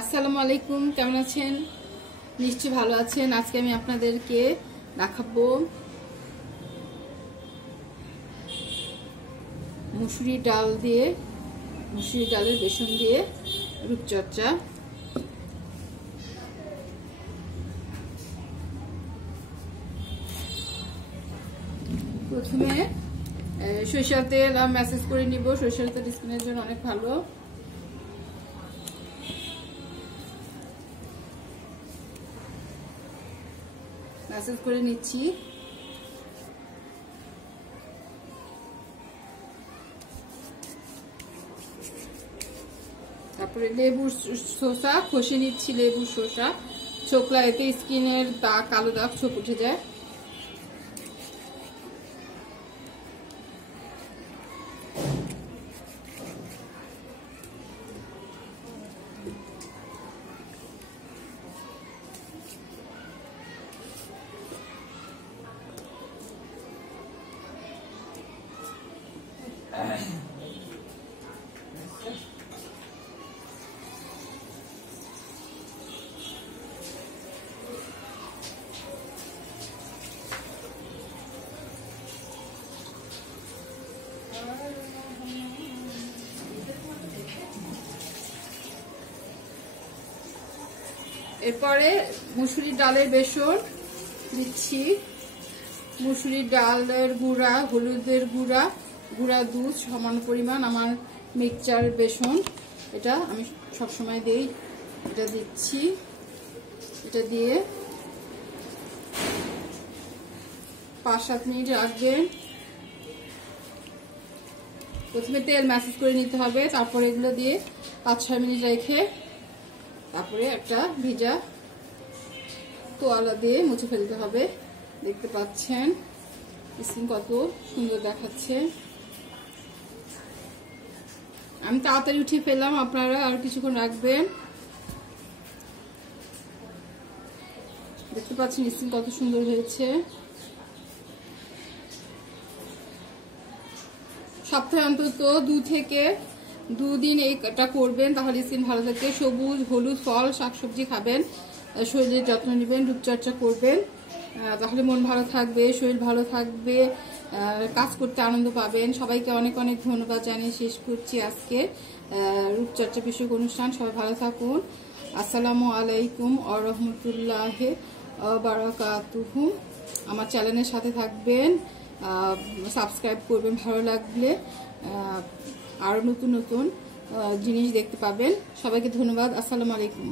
আসসালামু আলাইকুম, কেমন আছেন? নিশ্চয়ই ভালো আছেন। আজকে আমি আপনাদেরকে দেখাবো মুসুরি ডালের বেসন দিয়ে রূপচর্চা। প্রথমে সরিষার তেল ম্যাসেজ করে নিব। সরিষার তেল স্কিনের জন্য অনেক ভালো। ম্যাসেজ করে নিচ্ছি। তারপরে লেবুর শসা খসে নিচ্ছি। লেবুর শসা ছোকলা, এতে স্কিনের দাগ, কালো দাগ ছোপ উঠে যায়। এরপরে মুসুরির ডালের বেসন দিচ্ছি। মুসুরির ডালের গুঁড়া, হলুদের গুঁড়া, গুঁড়া দুধ সমান পরিমাণ। আমার মিক্সচার বেসন, এটা আমি সবসময় দিই। এটা দিচ্ছি। এটা দিয়ে 5-7 মিনিট রাখবেন। প্রথমে তেল ম্যাসেজ করে নিতে হবে, তারপরে এগুলো দিয়ে 5-6 মিনিট রেখে তারপরে একটা ভিজা তোয়ালা দিয়ে মুছে ফেলতে হবে। দেখতে পাচ্ছেন স্কিন কত সুন্দর দেখাচ্ছে। আমি তাড়াতাড়ি উঠিয়ে ফেললাম, আপনারা আর কিছুক্ষণ রাখবেন। দেখতে পাচ্ছেন স্কিন কত সুন্দর হয়েছে। সপ্তাহে অন্তত 2 থেকে 2 দিন এটা করবেন, তাহলে স্কিন ভালো থাকে। সবুজ হলুদ ফল শাকসবজি খাবেন, শরীরের যত্ন নেবেন, রূপচর্চা করবেন, তাহলে মন ভালো থাকবে, শরীর ভালো থাকবে, কাজ করতে আনন্দ পাবেন। সবাইকে অনেক অনেক ধন্যবাদ জানিয়ে শেষ করছি আজকে রূপচর্চা বিষয়ক অনুষ্ঠান। সবাই ভালো থাকুন। আসসালামু আলাইকুম ওয়া রাহমাতুল্লাহি ওয়া বারাকাতুহু। আমার চ্যানেলের সাথে থাকবেন, সাবস্ক্রাইব করবেন। ভালো লাগলে আরো নতুন নতুন জিনিস দেখতে পাবেন। সবাইকে ধন্যবাদ। আসসালামু আলাইকুম।